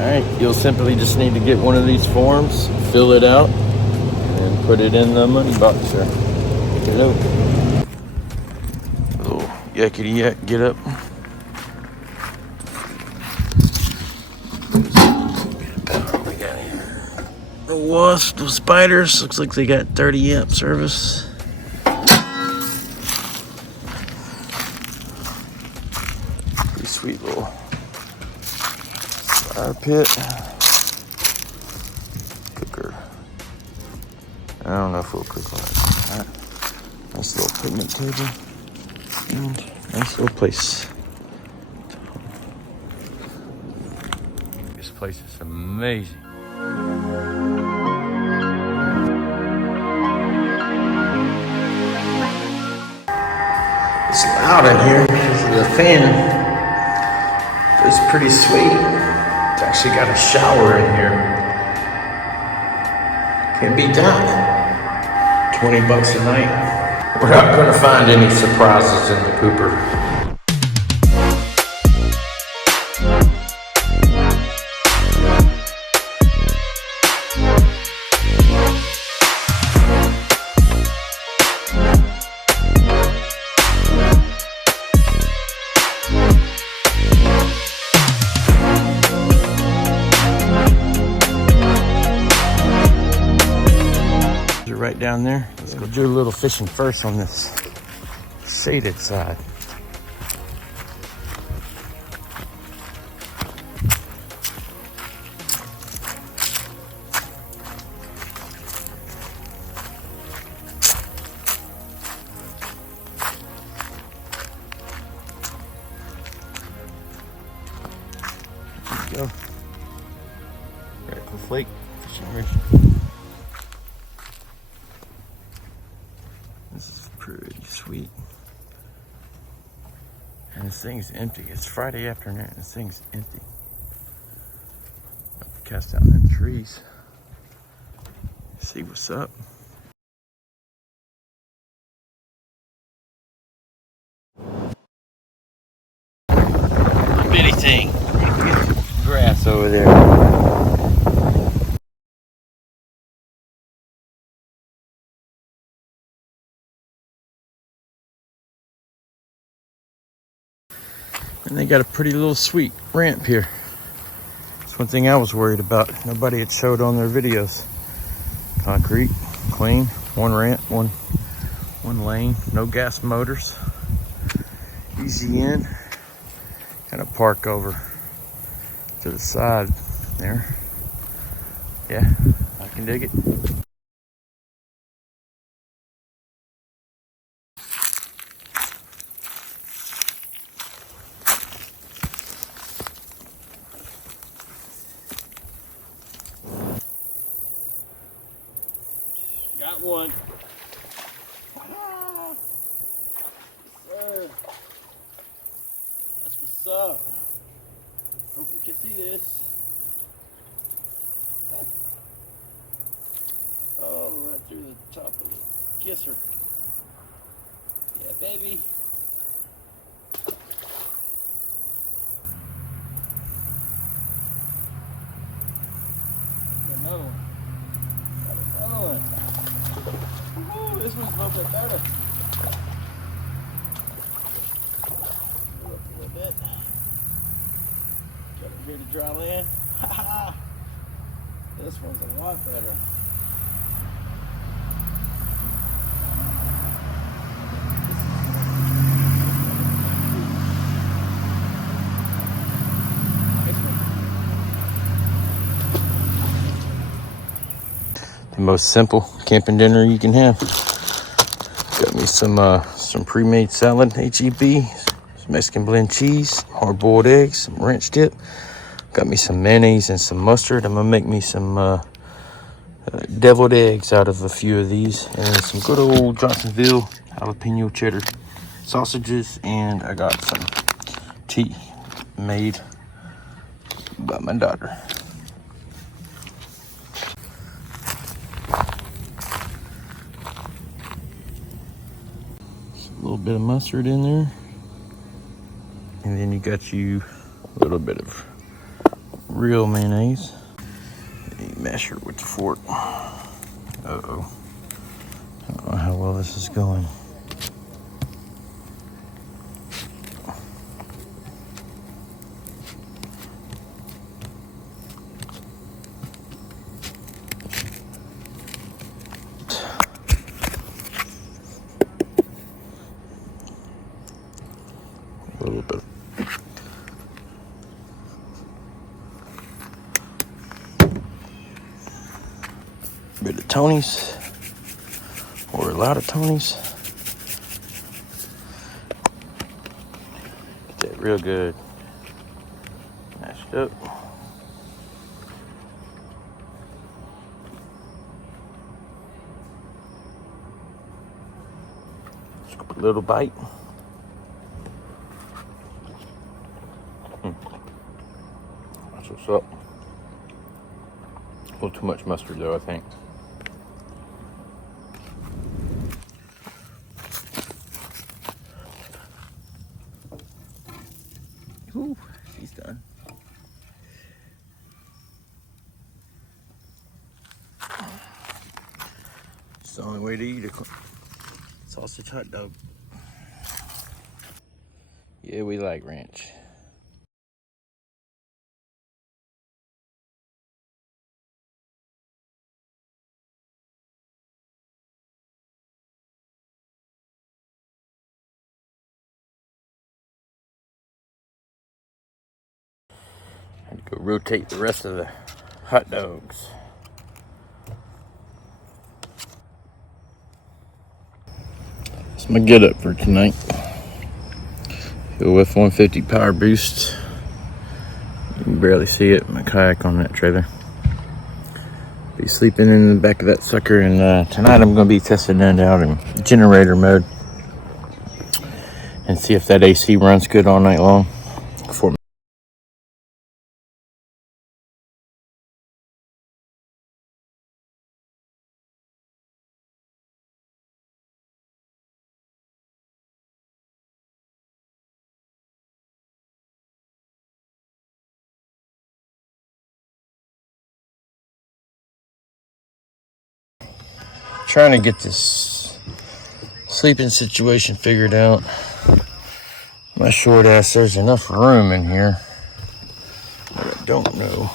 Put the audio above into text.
Alright, you'll simply just need to get one of these forms, fill it out, and put it in the money box there. Hello. Little yakety yak, get up. What we got here? The wasp, the spiders, looks like they got 30 amp service. Pretty sweet little fire pit. Cooker. I don't know if it'll cook on it. Alright. Nice little picnic table. And nice little place. This place is amazing. It's loud in here because of the fan. But it's pretty sweet. It's actually got a shower in here. Can't beat that. $20 a night. We're not going to find any surprises in the pooper. Right down there. Let's go do a little fishing first on this shaded side. There you go. Ratcliff Lake fishing rig. This is pretty sweet. And this thing's empty. It's Friday afternoon and this thing's empty. About to cast down them trees. See what's up. Little bitty thing. Grass over there. And they got a pretty little sweet ramp here. That's one thing I was worried about. Nobody had showed on their videos. Concrete, clean, one ramp, one lane, no gas motors. Easy in. Kind of park over to the side there. Yeah, I can dig it. Got one. Ah, sir. That's what's up. Hope you can see this. Oh, right through the top of the kisser. Yeah, baby. Another one. Got another one. Woo, this one's a little bit better. Move up a little bit. Get it here to dry land. This one's a lot better. The most simple camping dinner you can have. Got me some pre-made salad, HEB, some Mexican blend cheese, hard-boiled eggs, some ranch dip. Got me some mayonnaise and some mustard. I'm gonna make me some deviled eggs out of a few of these, and some good old Johnsonville jalapeno cheddar sausages, and I got some tea made by my daughter. A little bit of mustard in there, and then you got you a little bit of real mayonnaise. You measure it with the fork. Uh-oh. I don't know how well this is going. A little bit. Bit of Tony's, or a lot of Tony's. Get that real good mashed up. Scoop a little bite. That's what's up. A little too much mustard though, I think. Ooh, she's done. It's the only way to eat a sausage hot dog. Yeah, we like ranch. Had to go rotate the rest of the hot dogs. That's my get up for tonight. Go with 150 power boost. You can barely see it, my kayak on that trailer. Be sleeping in the back of that sucker, and tonight I'm going to be testing that out in generator mode and see if that AC runs good all night long. Before trying to get this sleeping situation figured out. My short ass, there's enough room in here, but I don't know